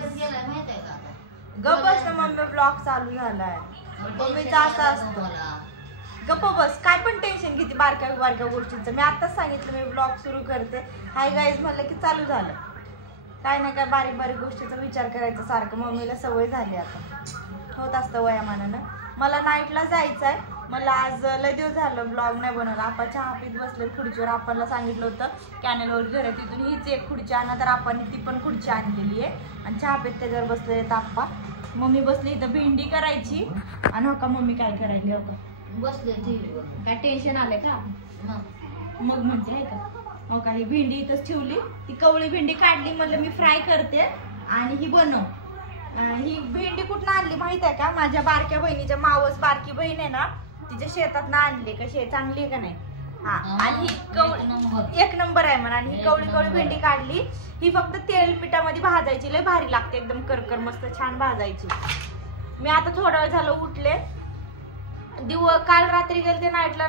शाळेतच गेलाय माहिती आहे का आता? गप्प बस ना मम्मी, ब्लॉग चालू झालाय. मम्मीचा असं असतं. गप्प बस, काय पण टेन्शन घेते बारक्या बारक्या गोष्टींचं. मी आताच सांगितलं मी ब्लॉग सुरू करते. हाय गाईज म्हणलं की चालू झालं. काय ना काय बारीक बारीक गोष्टीचा विचार करायचा सारखं. मम्मीला सवय झाली आता, होत असतं वयामानानं. मला नाईटला जायचं आहे. मला आज लय दिवस झालं ब्लॉग नाही बनवला. आपण चहा पीत बसले खुर्चीवर. आपणला सांगितलं होतं कॅनेलवर घर आहे तिथून हीच एक खुर्ची आणा, तर आपण ती पण खुर्ची आणलेली आहे आणि चहा पीत त्याच्यावर बसले आहेत आप्पा. मम्मी बसली इथं भेंडी करायची आणि हो का मम्मी काय करायली, हो का बसले टीव्हीवर. काय टेन्शन आलंय का मग म्हणते आहे का. हो का ही भेंडी इथंच ठेवली. ती कवळी भेंडी काढली, म्हणलं मी फ्राय करते आणि ही बनव. ही भेंडी कुठं आणली माहित आहे का, माझ्या बारक्या बहिणीच्या मावस बारकी बहीण आहे ना, तिच्या शेतात आणली. कशी आहे, चांगली आहे का नाही. हा, आणि ही कवळी एक नंबर आहे म्हणा. आणि ही कवळी कवळी भेंडी काढली. ही फक्त तेल पिठामध्ये भाजायची, लय भारी लागते एकदम करकर मस्त छान भाजायची. मी आता थोडा वेळ झालं उठले. काल रात्री गेले ते नाईटला,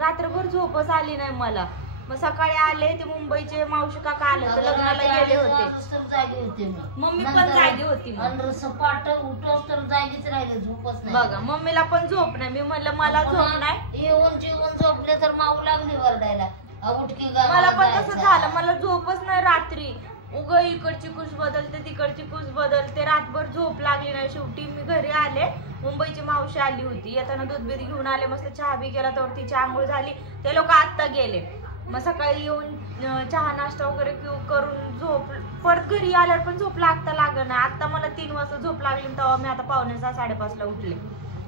रात्रभर झोपच आली नाही मला. मग सकाळी आले ते मुंबईचे मावशी काका आले तर लग्नाला गेले होते. जागी होते मम्मी पण जागी होती. सपाट उठोस तर जागीच राहिले, झोपच नाही. बघा मम्मीला पण झोप नाही. मी म्हणलं मला झोप नाही. येऊन जेवून झोपले तर माऊ लागली वरडायला, उठकी. मला पण तसं झालं, मला झोपच नाही रात्री. उग इकडची कुस बदलते तिकडची कुस बदलते, रातभर झोप लागली नाही. शेवटी मी घरी आले. मुंबईची मावशी आली होती, येताना दूध बीध घेऊन आले. मस्त चहा बी केला, तर तिची आंघोळ झाली. ते लोक आत्ता गेले. मग सकाळी येऊन चहा नाश्ता वगैरे करून झोप, परत घरी आल्यावर पण झोप लागत नाही. आता मला 3 वाजता झोप लागली, तेव्हा मी आता 5:45-5:30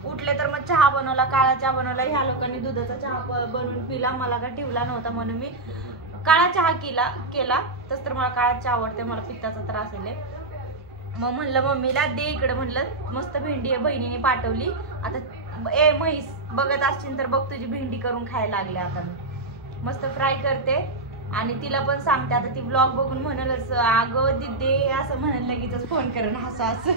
उठले. तर मग चहा बनवला, काळा चहा बनवला. ह्या लोकांनी दुधाचा चहा बनवून पिला, मला काय ठेवला नव्हता म्हणून मी काळा चहा केला. तस तर मला काळा चहा आवडते, मला पित्ताचा त्रास आहे. मग म्हणलं मम्मीला दे इकडे, म्हणलं मस्त भेंडी आहे बहिणीने पाठवली. आता ए म्हैस बघत असशील तर बघ, तुझी भेंडी करून खायला लागले. आता मी मस्त फ्राय करते आणि तिला पण सांगते. आता ती ब्लॉग बघून म्हणलच, अगं दिदे असं म्हणाल, लगेच फोन करून असं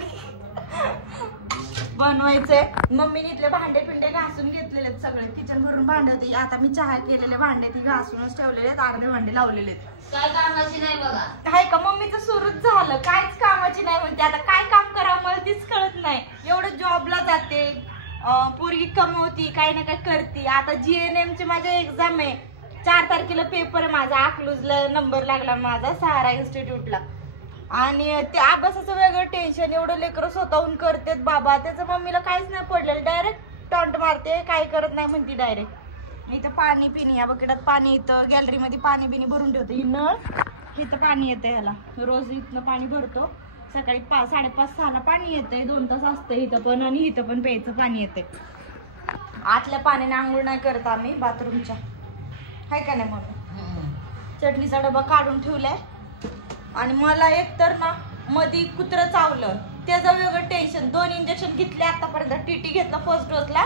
बनवायचंय. मम्मीने इथले भांडे पिंडे घासून घेतलेले सगळे, किचन भरून भांडे होते. आता मी चहा केलेले भांडे ती घासूनच ठेवलेले आहेत, अर्धे भांडे लावलेले आहेत. काय कामाची नाही बघा. काय का मम्मीचं सुरूच झालं, काहीच कामाची नाही म्हणते. आता काय काम करावं मला तीच कळत नाही. एवढं जॉबला जाते, पोरगी कमवती, काही ना काय करते. आता GNM ची माझ्या एक्झाम आहे, 4 तारखेला पेपर आहे माझा. अकलूजला नंबर लागला माझा सहारा इन्स्टिट्यूटला. आणि ते अभ्यासाचं वेगळं टेन्शन. एवढं लेकरं स्वतःहून करतेत बाबा, त्याचं मम्मीला काहीच नाही पडलेलं. डायरेक्ट टॉन्ट मारते, काय करत नाही म्हणती. डायरेक्ट इथं पाणी पिणी, या बकेटात पाणी येतं, गॅलरीमध्ये पाणी बिणी भरून ठेवतं. ही नळ इथं पाणी येतं, ह्याला रोज इथनं पाणी भरतो. सकाळी 5:30-6ला पाणी येतंय, 2 तास असतं इथं पण. आणि इथं पण प्यायचं पाणी येतंय. आतल्या पाण्याने आंघोळ नाही करत आम्ही, बाथरूमच्या. हाय का नाही. मग चटणीचा डबा काढून ठेवलाय. आणि मला एक तर ना मध्ये कुत्रं चावलं, त्याचं वेगळं टेन्शन. 2 इंजेक्शन घेतले आतापर्यंत. TT घेतलं फर्स्ट डोसला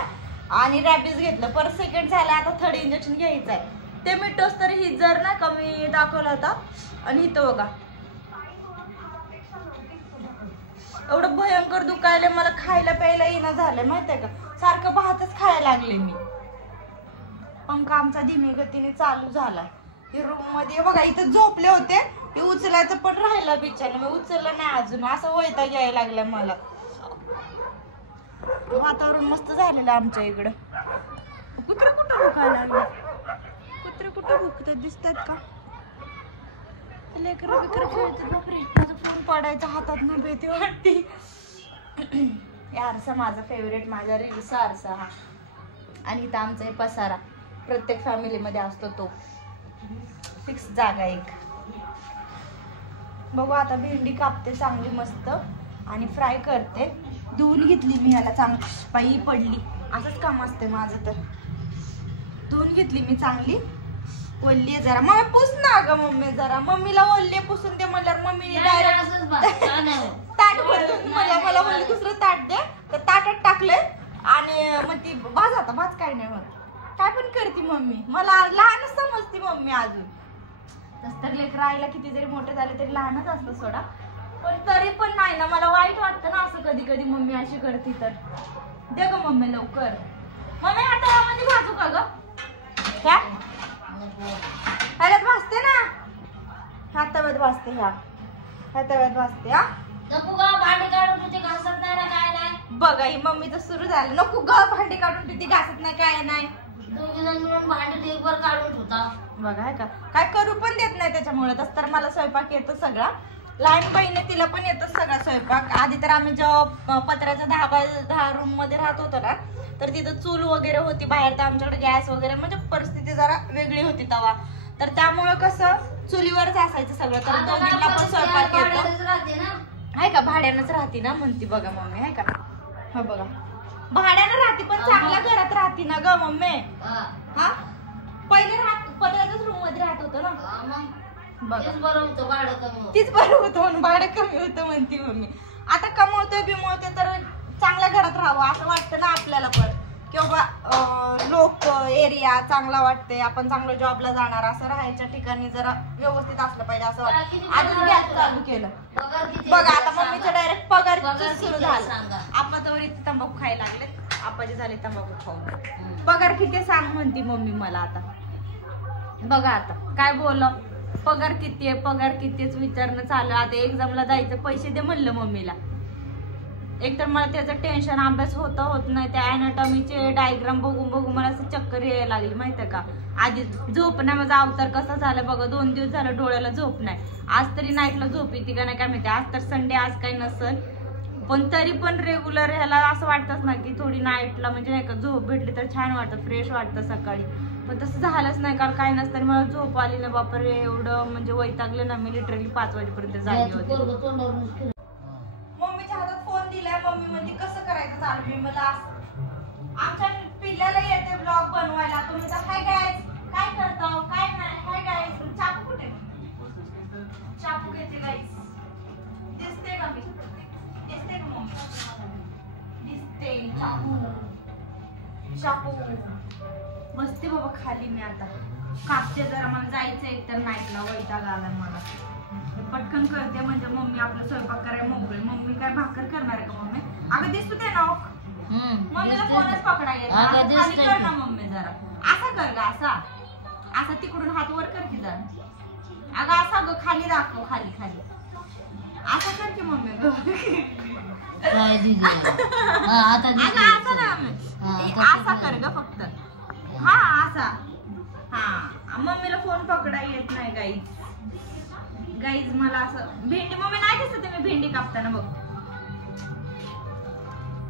आणि रॅबिस घेतलं, परत सेकंड झाला, आता 3rd इंजेक्शन घ्यायचं आहे. ते मिटोस तर ही जर ना कमी दाखवला होता. आणि इथं बघा एवढं भयंकर दुखायला, मला खायला प्यायला येणं झालंय माहितीये का. सारखं भातच खायला लागले मी. पंखा आमचा धीमी गतीने चालू झालाय. हे रूम मध्ये बघा, इथं झोपले होते, हे उचलायचं पण राहिलं बिचारा, मी उचललं नाही अजून. असं वैताग यायला लागलं मला. वातावरण मस्त झालेलं आमच्या इकडं. कुत्रे कुठं भुकायला लागले, कुत्रे कुठं भुकत दिसतात का. लेकरं बिकर खेळतात. बापरे, माझा फोन पडायचा हातात ना, भीती वाटते. आरसा माझा फेवरेट, माझा रीलचा आरसा हा. आणि इथं आमचा हे पसारा प्रत्येक फॅमिलीमध्ये असतो, तो फिक्स जागा एक. बघू आता भेंडी कापते चांगली मस्त आणि फ्राय करते. धुवून घेतली मी ह्याला चांगली, बाई पडली. असंच काम असते माझं. तर धुवून घेतली मी चांगली. ओल्ली आहे जरा. मम्मी पुस ना ग मम्मी जरा. मम्मीला ओल्ली पुसून दे म्हणल्यावर मम्मीने डायरेक्ट ताट भरून मला म्हणली दुसरं ताट दे. तर ताटात टाकलंय आणि मग ती भाज, आता भाज काय नाही होत. काय पण करते मम्मी, मला लहानच समजते मम्मी अजून. तस तर लेकरं आईला किती जरी मोठे झाले तरी लहानच असतं सोडा. पण तरी पण नाही ना, मला वाईट वाटतं ना असं कधी कधी मम्मी अशी करते. तर दे ग मम्मी लवकर. मम्मी आता ह्यामध्ये भाजू का ग, ह्या ह्याच्यात भाजते ना, ह्या तव्यात भाजते, ह्या तव्यात भाजते. हा नको गा भांडी काढून तुझे घासत नाही ना काय नाही. बघा ही मम्मीचं सुरू झालं, नको ग भांडी काढून तिथे घासत नाही काय नाही. दोघी जण मिळून भांडी ढीगभर काढून ठेवता. बघा आहे का काय करू पण देत नाही त्याच्यामुळे. तस तर मला स्वयंपाक येतो सगळा. लहान बहिणी तिला पण येतो सगळा स्वयंपाक. आधी तर आम्ही जेव्हा पत्र्याच्या 10 रूम मध्ये राहत होतो ना, तर तिथं चूल वगैरे होती बाहेर, तर आमच्याकडे गॅस वगैरे म्हणजे परिस्थिती जरा वेगळी होती तेव्हा. तर त्यामुळं कसं चुलीवरच असायचं सगळं. तर दोघींना पण स्वयंपाक येतो आहे का. भाड्यानंच राहते ना म्हणती बघा मम्मी आहे का. हो बघा भाड्यानं राहते पण चांगल्या घरात राहते ना ग मम्मी. हा पहिले पत्र्याच्याच रूम मध्ये राहत होतो ना. तीच बरं होतं भाडं कमी. तीच बरं होतं म्हणून भाडं कमी होतं म्हणती मम्मी. आता कमवतोय बिमवतोय तर चांगल्या घरात राहावं असं वाटतं ना आपल्याला पण, किंवा लोक एरिया चांगला वाटते, आपण चांगलं जॉबला जाणार, असं राहायच्या ठिकाणी जरा व्यवस्थित असलं पाहिजे असं वाटतं. अजून गॅस चालू केलं बघा. आता मम्मीचं डायरेक्ट पगार सुरू झाला. आपण जवळ इथे तंबाखू खायला लागले, आपाचे झाले तंबाखू खाऊन. पगार किती सांग म्हणती मम्मी मला आता. बघा आता काय बोल, पगार किती आहे पगार कितीच विचारणं चालू. आता एक्झामला जायचं पैसे दे म्हणलं मम्मीला. एक तर मला त्याचं टेन्शन, अभ्यास होत नाही. त्या अॅनाटॉमीचे डायग्राम बघून बघून मला असं चक्कर यायला लागली माहितीये का. आधी झोप नाही, माझा अवतार कसा झाला बघा. 2 दिवस झालं डोळ्याला झोप नाही. आज तरी नाईटला झोप येते का नाही काय माहिती. आज तर संडे, आज काही नसल, पण तरी पण रेग्युलर ह्याला असं वाटतच ना की थोडी नाईटला म्हणजे नाही का झोप भेटली तर छान वाटतं, फ्रेश वाटतं सकाळी. पण तसं झालंच नाही, कारण काय नसतं मला झोप आली ना बापरे. एवढं म्हणजे वैतागलं ना मी, लिटरली 5 वाजेपर्यंत जागी होते. मम्मीच्या हातात फोन दिलाय, मम्मी म्हणते कसं करायचं चालू. मी मला आमच्या पिल्ल्याला येते ब्लॉग बनवायला. तुम्ही तर काय काय करता काय नाही काय गाईस. चाकू कुठे, चाकू घेते गाईस. दिसते का मी, दिसते का मम्मी, दिसते चाकू. चाकू बसते बाबा खाली मी आता. कापते जरा, मला जायचं एकतर नाईटला, वैताग आला मला. पटकन करते म्हणजे मम्मी आपलं स्वयंपाक करायला मोकळे. मम्मी काय भाकर करणार आहे का मम्मी. अगं दिसतो ते ना मम्मीला फोनच पकडा येत खाली कर ना मम्मी जरा. असा कर ग, असा असा तिकडून हात वर कर की जरा. अगं असा ग खाली दाखव, खाली खाली असं कर की मम्मी ग. असा कर ग फक्त. हा असा. हा मम्मीला फोन पकडा येत नाही गाईज. गाईज मला असं भेंडी मम्मी नाही दिसत तुम्ही भेंडी कापताना बघ.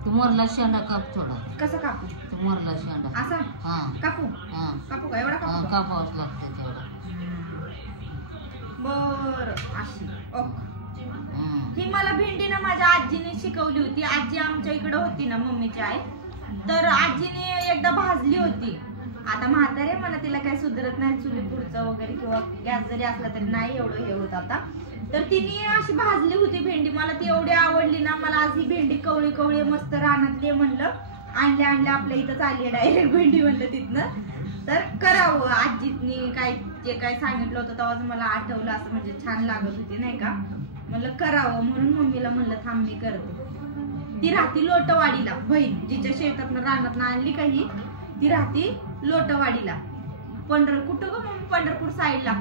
मोरला शेंडा काप थोडा. कसं कापू. मोरला शेंडा असा कापू. कापू का एवढा कापू. कापावंच लागतं तेवढा. बर अशी ही मला भेंडी ना माझ्या आजीने शिकवली होती. आजी आमच्या इकडे होती ना मम्मीची आई, तर आजीने एकदा भाजली होती. आता म्हातारे मला तिला काही सुधरत नाही चुली पुढचं वगैरे, किंवा गॅस जरी असला तरी नाही एवढं हे होत आता. तर तिने अशी भाजली होती भेंडी, मला ती एवढी आवडली ना. मला आज ही भेंडी कवळी कवळी मस्त रानातली म्हणलं, आणल्या आपल्या इथंच आली डायरेक्ट भेंडी म्हणलं तिथनं. तर करावं आजीनी काय जे काय सांगितलं होतं तेव्हाच मला आठवलं. असं म्हणजे छान लागत होती नाही का, म्हणलं करावं म्हणून मम्मीला म्हणलं थांब मी करते. ती राहती लोटवाडीला, बहीण जिच्या शेतातनं रानातनं आणली काही, ती राहती लोटवाडीला. कुठं ग मम्मी, पंढरपूर साईडला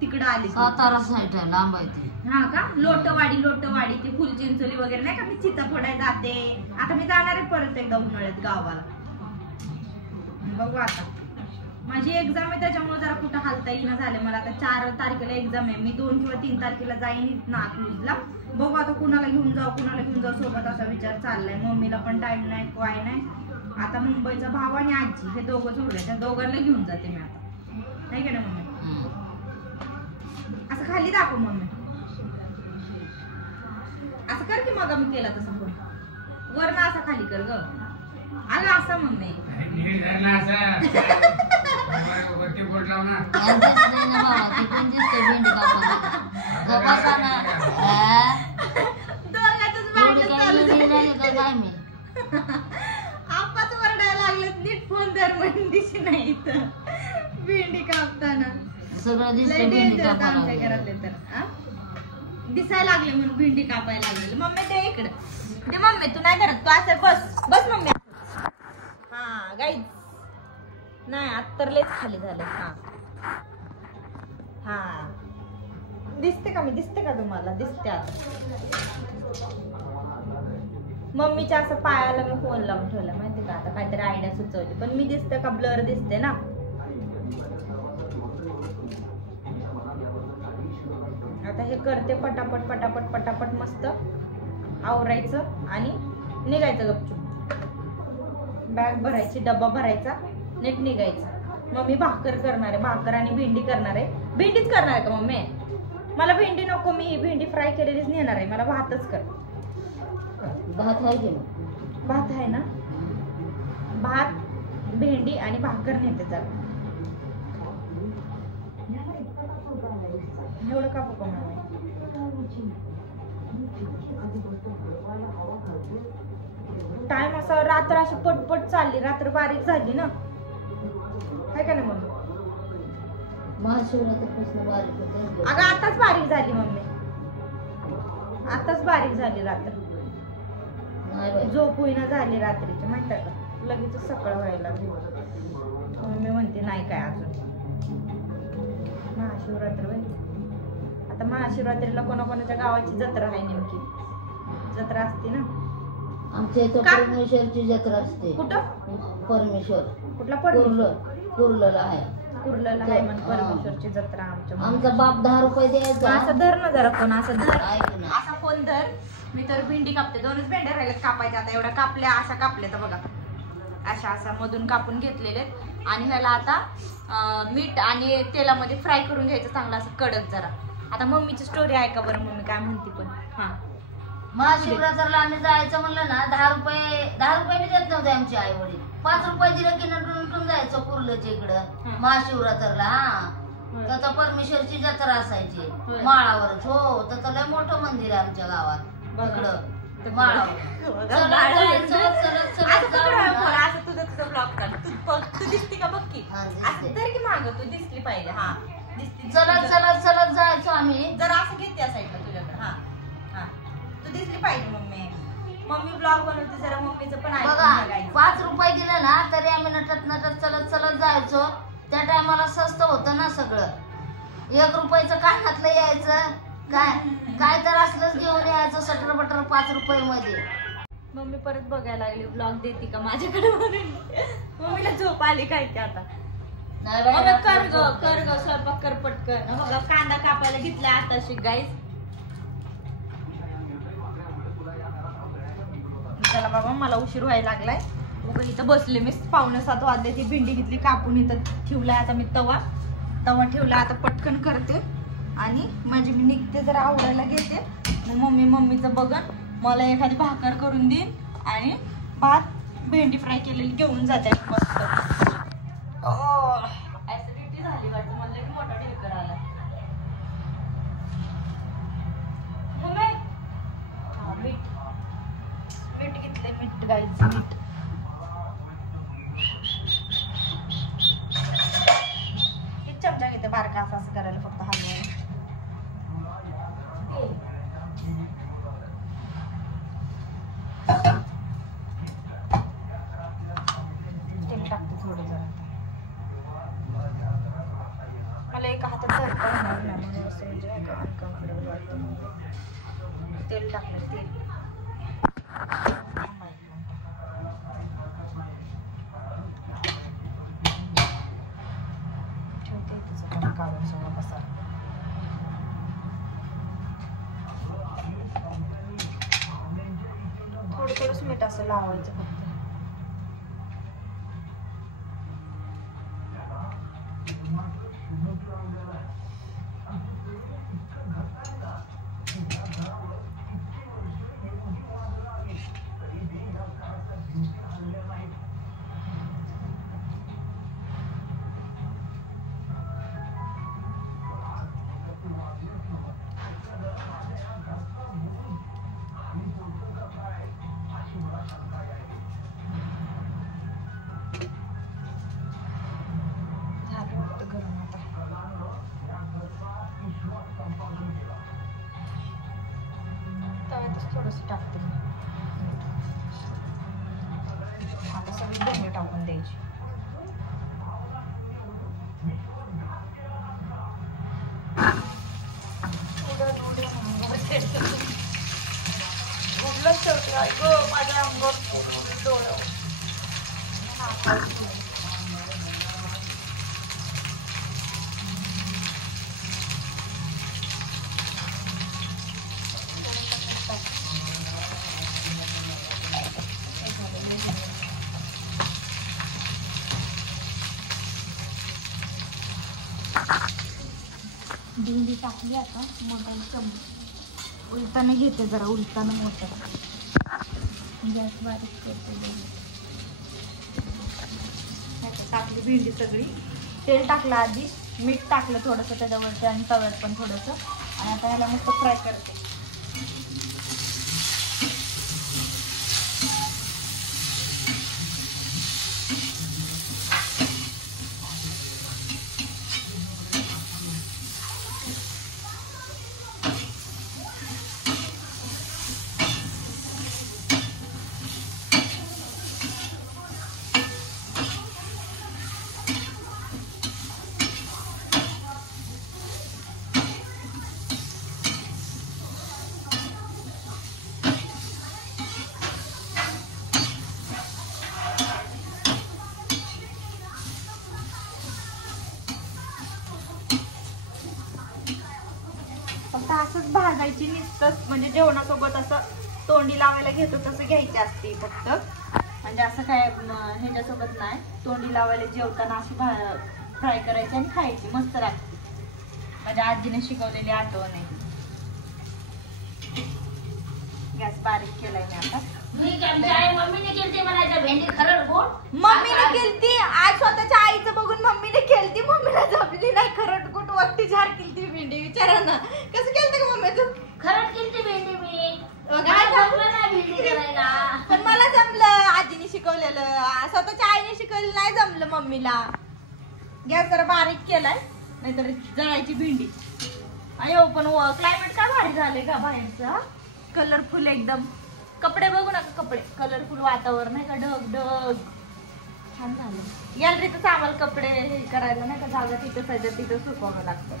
तिकडं आली. सातारा साईड लांब आहे ती. हा का, लोटवाडी ती फुलचिंचोली वगैरे नाही का. मी चिताफोडाय जाते. आता मी जाणार आहे परत एकदा उन्हाळ्यात गावाला. बघू आता माझी एक्झाम आहे त्याच्यामुळे जरा कुठं हालता येईना झाले मला. आता 4 तारखेला एक्झाम आहे. मी 2 किंवा 3 तारखेला जाईन ना क्रूजला. बघू आता कुणाला घेऊन जाऊ सोबत असा विचार चाललाय. मम्मीला पण टाइम नाही काय नाही. आता मुंबईचा भाव आणि आजी हे दोघं जोडले, त्या दोघांना घेऊन जाते मी आता, नाही का ना मम्मी. असं खाली दाखव मम्मी, असं कर की मग मी केला तसं फोन वरनं असा खाली कर ग. अगं असा मम्मी आपाच वरडायला लागलेत. नीट फोन दर म्हणून दिशी नाही तर भेंडी कापताना सगळं दिसतं. आमच्या घरातले तर दिसायला लागले म्हणून भेंडी कापायला लागले. मम्मी दे इकडे दे. मम्मी तू नाही धरत, तू असं बस मम्मी. हा गाईज नाही आता तर लयच खाली झाले. हा दिसते का मी? दिसते का तुम्हाला? दिसते आता. मम्मीच्या असं पायाला मी फोन लावून ठेवला माहिती का, आता काहीतरी आयडिया सुचवली. पण मी दिसते का? ब्लर दिसते ना. आता हे करते पटापट पटापट पटापट, मस्त आवरायचं आणि निघायचं गपचूप. बॅग भरायची, डब्बा भरायचा, नीट निघायचं. मम्मी भाकर करणार आहे, भाकर आणि भेंडी करणार आहे. भेंडीच करणार आहे का मम्मी? मला भेंडी नको, मी भेंडी फ्राय केलेलीच नेणार आहे. मला भातच कर. भात आहे की भात आहे ना? भात, भेंडी आणि भाकर नेते जरा. एवढं का पप्पा मला? टाइम असा रात्र अशी पटपट चालली, रात्र बारीक झाली ना, आहे का नाही मम्मी? महाशिवरात्रीपासून बारीक होते. अगं आताच बारीक झाली मम्मी, आताच बारीक झाली रात्र. झोप होईना झाली रात्रीची माहिती का, लगेच सकाळ व्हायला लागली. मम्मी म्हणते नाही काय अजून महाशिवरात्र होईल. आता महाशिवरात्रीला कोणाकोणाच्या गावाची जत्रा आहे, नेमकी जत्रा असते ना. आमच्या इथं परमेश्वरची जत्रा असते. कुठं? परमेश्वर. कुठला? परमेश्वर कुर्ल्याला आहे. कुर्ल्याला आहे म्हण परमेश्वरची जत्रा. आमचा बाप 10 रुपये द्यायचा. असं धर ना जरा, पण असं धर, असा फोन धर. मी तर भेंडी कापते, 2च भेंड्या राहिल्यात कापायच्या. आता एवढ्या कापल्या, अशा कापल्या तर बघा, अशा मधून कापून घेतलेले. आणि ह्याला आता मीठ आणि तेलामध्ये फ्राय करून घ्यायचं चांगलं असं कडक जरा. आता मम्मीची स्टोरी ऐका बरं, मम्मी काय म्हणते. पण हा, महाशिवरात्रीला आम्ही जायचं म्हणलं ना, 10 रुपये बी देत नव्हते आमचे आई वडील. 5 रुपये दिलं की नटून जायचं कुर्ल्याच्या इकडं महाशिवरात्रीला. हा, त्याचा परमेश्वरची जत्रा असायची माळावरच. हो, त्याचं लय मोठं मंदिर आहे आमच्या गावात तिकडं माळावर. तू दिसती का बघ की, असं तर की माग तू दिसली पाहिजे. हा, चलत जायचो आम्ही. जरा असं घेते त्या साईडला तुझ्याकडे. हा हा, तू दिसली पाहिजे मम्मी. मम्मी ब्लॉग बनवते, जरा मम्मीचं पण आहे. बघा, 5 रुपये दिले ना तरी आम्ही नटत चलत जायचो. त्या टायमाला स्वस्त होतं ना सगळं. 1 रुपयाचं कानातलं यायचं, काय तर असलंच घेऊन यायचं सटर बटर 5 रुपये मध्ये. मम्मी परत बघायला लागली ब्लॉग देते का माझ्याकडे म्हणून. मम्मीला झोप आली काय की आता. कर ग स्वयंपाक कर पटकन. बघा कांदा कापायला घेतला आता गाईस. चला बाबा, मला उशीर व्हायला लागलाय. मग इथं बसले मी, 6:45 वाजले. ती भेंडी घेतली कापून, इथं ठेवलाय. आता मी तवा ठेवला, आता पटकन करते आणि माझी मी निघते, जरा आवडायला घेते. मग मम्मीचं बघन, मला एखादी भाकर करून देईन आणि भात भेंडी फ्राय केलेली घेऊन जाते मस्त. ऍसिडिटी झाली वाटतं मला, की मोठा ढेकर आला. मम्मी, हा मीठ घेतलंय, मीठ गाईचं मीठ. एक चमचा घेते बारका, असं करायला फक्त हलवायला. तेल टाकते थोडं जरा. मला एका हातात धरता येणार नाही, म्हणजे असं म्हणजे अनकम्फर्टेबल वाटतं. तेल टाकलं, तेल. ठेवते तिचं काढून सगळं बसा. थोडंच मीठ असं लावायचं फक्त. थोडंसं टाकते मी. आता सगळी भेंडी टाकून द्यायची. माझ्या अंगावर पूर्ण डोळं. भेंडी टाकली आता मोठा चमच उलटानं घेते जरा उलटानं मोठं गॅस बारीक करते. टाकली भेंडी सगळी तेल टाकलं आधी मीठ टाकलं थोडंसं त्याच्यावरती आणि तव्यात पण थोडंसं आणि आता याला मस्त फ्राय करते. असंच भाजायची नुसतंच म्हणजे जेवणासोबत असं तोंडी लावायला घेतो तसं घ्यायची असते फक्त म्हणजे असं काय ह्याच्यासोबत नाही. तोंडी लावायला जेवताना अशी फ्राय करायची आणि खायची मस्त लागते. माझ्या आजीने शिकवलेली आठवण आहे. गॅस बारीक केलाय मी आता. मम्मीने केलती म्हणायचं भेंडी खरड गोड. मम्मीने केलती आज स्वतःच्या आईचं बघून मम्मीने केलती. मम्मीला जमली नाही खरड गोड वरती झाड केलती भेंडी. विचारा ना कसं केलतं का मम्मी तू? खरड केलती भेंडी मी. काय जमलं नाही भेंडी करायला. पण मला जमलं आजीने शिकवलेलं. स्वतःच्या आईने शिकवलेलं नाही जमलं मम्मीला. गॅस जरा बारीक केलाय नाहीतर जळायची भेंडी. अयो पण क्लायमेट काय भारी झाले का बाहेरचं. कलरफुल एकदम. कपडे बघू नका कपडे कलरफुल वातावरण आहे का ढग ढग छान झालं. गॅलरीतच आम्हाला कपडे हे करायला नाही का जागा तिथं सध्या तिथं सुकवावं लागतं.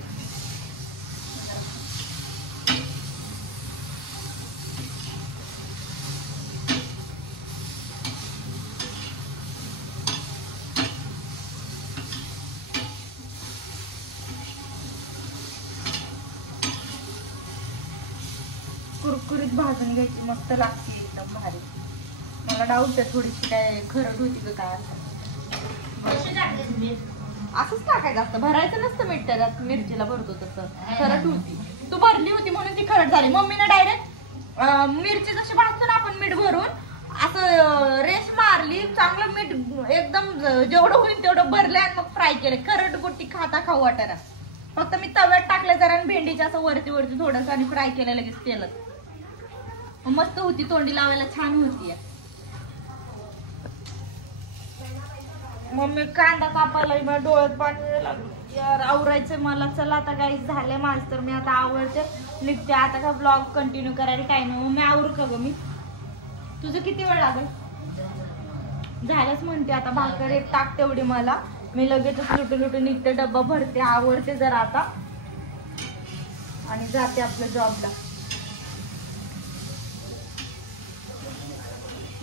कुरकुरीत भाजून घ्यायची मस्त लागते एकदम भारी. मला डाऊट आहे थोडीशी काय खरड होती का काय. असंच टाकायचं असतं भरायचं नसतं मीठ त्याच्यात. मिरचीला भरतो तसं खरड होती. तू भरली होती म्हणून ती खरड झाली. मम्मीने डायरेक्ट मिरची जशी भाजतो ना आपण मीठ भरून असं रेस मारली चांगलं मीठ एकदम जेवढं होईल तेवढं भरलं आणि मग फ्राय केलं. खरड गोटी खाता खाऊ वाटायला. फक्त मी तव्यात टाकलं जरा आणि भेंडीच्या असं वरती वरती थोडंसं आणि फ्राय केलं लगेच तेलात. मस्त होती तोंडी लावायला छान होती. मम्मी कांदा कापायला मला डोळ्यात पाणी लागलं यार. आवरायचं मला. चला आता काही झालंय माझं तर मी आता आवरते निघते. आता का ब्लॉग कंटिन्यू करायला काही नाही. मग मी आवरू का ग मी. तुझं किती वेळ लागेल. झालंच म्हणते आता भाकर एक टाक तेवढी मला. मी लगेचच लुटू लुटू निघते डब्बा भरते आवरते जरा आता आणि जाते आपल्या जॉबला.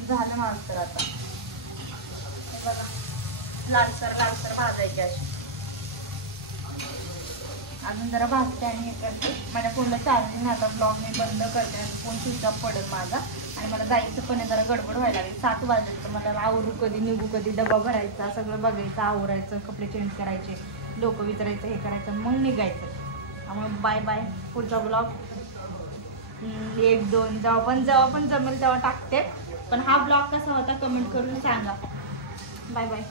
झालं माझं तर आता. लालसर लालसर भाजायची अशी. अजून जरा भाजते आणि हे करते. माझ्या फोनला चार्जिंग आता ब्लॉग मी बंद करते. फोन स्विच ऑफ पडेल माझा आणि मला जायचं पण जरा गडबड व्हायला लागेल. 7 वाजले तर मला आवरू कधी निघू कधी डबा भरायचा सगळं बघायचं आवरायचं कपडे चेंज करायचे लोक विचारायचं हे करायचं मग निघायचं. त्यामुळे बाय बाय. पुढचा ब्लॉग 1-2 जेव्हा पण जमेल तेव्हा टाकते. पण हा ब्लॉग कसा होता कमेंट करून सांगा. Bye bye.